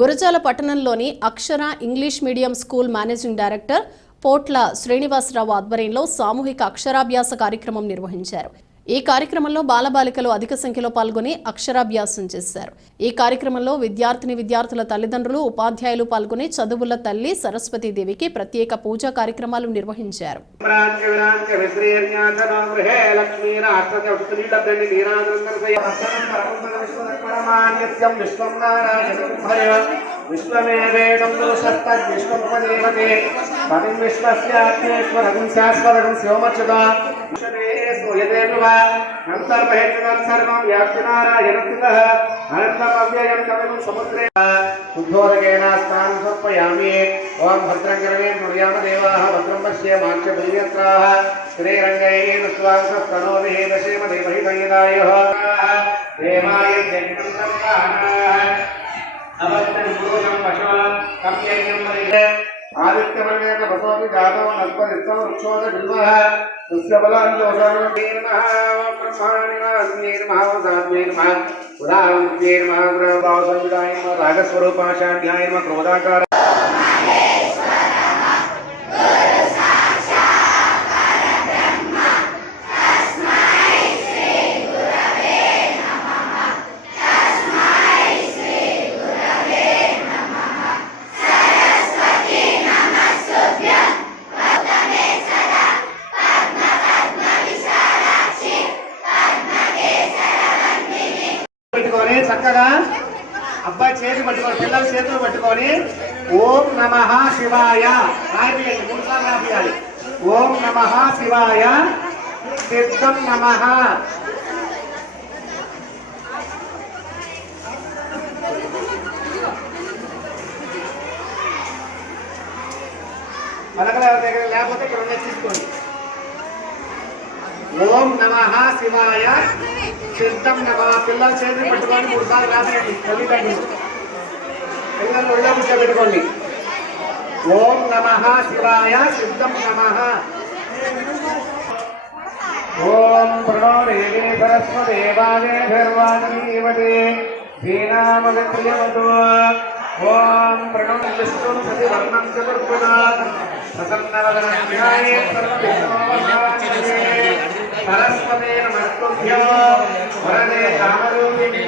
గురజాల పట్టణంలోని Akshara English medium school managing director Potla Srinivasarao ఆధ్వర్యంలో సామూహిక అక్షరాభ్యాస కార్యక్రమం నిర్వహించారు. ఈ కార్యక్రమంలో బాలబాలికలు అధిక సంఖ్యలో పాల్గొని అక్షరాభ్యాసం చేశారు. ఈ కార్యక్రమంలో విద్యార్థుల తల్లిదండ్రులు, ఉపాధ్యాయులు పాల్గొని చదువుల తల్లి సరస్వతీదేవికి ప్రత్యేక పూజా కార్యక్రమాలు నిర్వహించారు. विश्वमेवेदं पुरुषस्तद्विश्वमुपदेवते पतिं विश्वस्यात्मेश्वरं शाश्वतं स्योमच्युता विश्वे सूयतेऽनुव अन्तर्बहिर्जगत् सर्वं व्याप्तिनारायणस्थितः अनन्तमव्ययं कविं समुद्रे उद्धोदकेन स्नानं समर्पयामि। ॐ भद्रं कर्णेन शृणुयामदेवाः भद्रं पश्येमाक्षभिर्यत्राः श्रीरङ्गैः दृष्ट्वांसस्तनोभिः दशेम देवहितैदायः देवाय जनितं संस्थानः आदित्यवर्गेण बसोऽपि जातो नस्पतिस्थं वृक्षोऽथ बिल्वः तस्य बलाञ्जोषाणुभ्ये नमः ब्रह्माणिनास्मै नमः साध्वे नमः उदाहरणाय नमः गुरुभावसंविदाय नमः रागस्वरूपाशाढ्याय नमः क्रोधाकार చక్కగా అబ్బాయి చేతులు పట్టుకొని పిల్లల చేతులు పట్టుకొని ఓం నమః శివాయ రాయాలి, 3 సార్లు రాయాలి. ఓం నమః శివాయ సిద్ధం నమః. పలకల దగ్గర లేకపోతే ఇక్కడ తీసుకోండి. ఓం నమః శివాయ సిద్ధం నమః. పిల్లల చేతులు పెట్టుకొని 3 సార్లు రాసేయండి. తల్లిదండ్రులు పిల్లలు ఒళ్ళో కూర్చోబెట్టుకోండి. ఓం నమః శివాయ సిద్ధం నమః. ఓం ప్రణో దేవీ సరస్వతి దేవాదేర్వాణీవతే శ్రీనామవిత్రియవతు. ఓం ప్రణో విష్ణుం సతివర్ణం చతుర్భుజా ప్రసన్నవదనం ధ్యాయే సర్వవిఘ్నోపశాంతయే. सरस्वते नमस्तुभ्यो वरदे कामरूपिणे